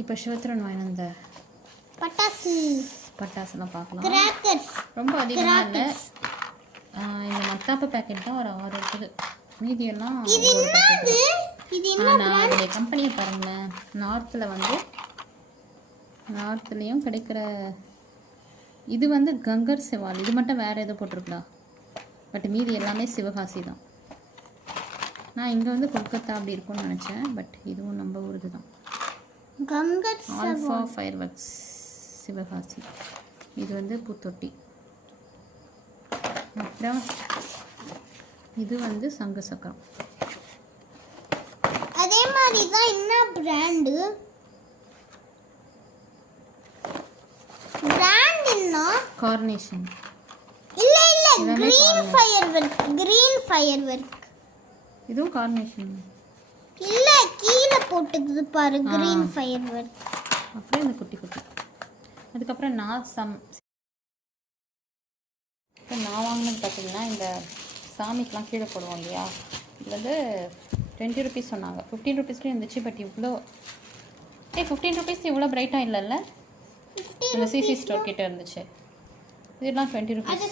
இப்போ சிவத்திரன் வாங்கின பட்டாசுலாம் பார்க்கலாம். ரொம்ப அதிகமாக இல்லை. இந்த மத்தாப்பு பேக்கெட் தான் ஒரு 6 இருக்குது. மீதியெல்லாம் ஒரு பேக்கெட். நான் இதோடைய கம்பெனியை பாருங்களேன். நார்த்துலேயும் கிடைக்கிற இது வந்து கங்கர் செவால். இது மட்டும் வேறு எதோ போட்டிருக்கா. பட் மீதி எல்லாமே சிவகாசி தான். நான் இங்கே வந்து கொல்கத்தா அப்படி இருக்கும்னு நினச்சேன். பட் இதுவும் நம்ம ஊருது தான். Alpha fire works Sivakasi. இது வந்து பூத்தொட்டி. அப்புறம் இது வந்து சங்கு சக்கரம். அதே மாதிரி தான் என்ன பிராண்ட் என்ன? கார்னேஷன். இல்ல கிரீன் ஃபயர் ஒர்க். இதுவும் கார்னேஷன். இல்ல கீழே போட்டுது பாரு கிரீன் ஃபயர் ஒர்க். அப்புறம் இந்த குட்டி குட்டி. அதுக்கப்புறம் நான் வாங்கினது பார்த்தீங்கன்னா இந்த சாமிக்கெலாம் கீழே போடுவோம் இல்லையா. இது வந்து 20 ருபீஸ் சொன்னாங்க. 15 ருபீஸ்லேயும் இருந்துச்சு. பட் இவ்வளோ 15 ருபீஸ் இவ்வளோ பிரைட்டாக இல்லைல்ல. இந்த சிசி ஸ்டோர் கிட்ட இருந்துச்சு. இதெல்லாம் 20 ருபீஸ்.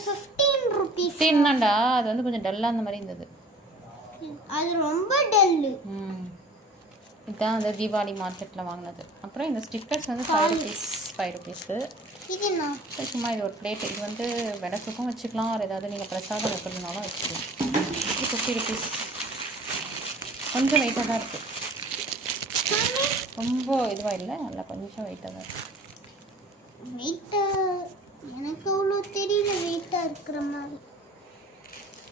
15 தான்டா. அது வந்து கொஞ்சம் டல்லாக அந்த மாதிரி இருந்தது. அது ரொம்ப டல்லு. இதுதான் அந்த தீபாவளி மார்க்கெட்டில் வாங்கினது. அப்புறம் இந்த ஸ்டிக்கர்ஸ் வந்து 5 ருபீஸு. இது சும்மா இது ஒரு பிளேட். இது வந்து விளக்குக்கும் வச்சுக்கலாம். ஒரு ஏதாவது நீங்கள் பிரசாதம் வைக்கிறதுனாலும் வச்சுக்கலாம். இது 50 ருபீஸ். கொஞ்சம் வெயிட்டாக தான் இருக்குது. ரொம்ப இதுவாக இல்லை. நல்லா கொஞ்சம் வெயிட்டாக தான் இருக்குது. வெயிட்டாக எனக்கு அவ்வளோ தெரியல. வெயிட்டாக இருக்கிற மாதிரி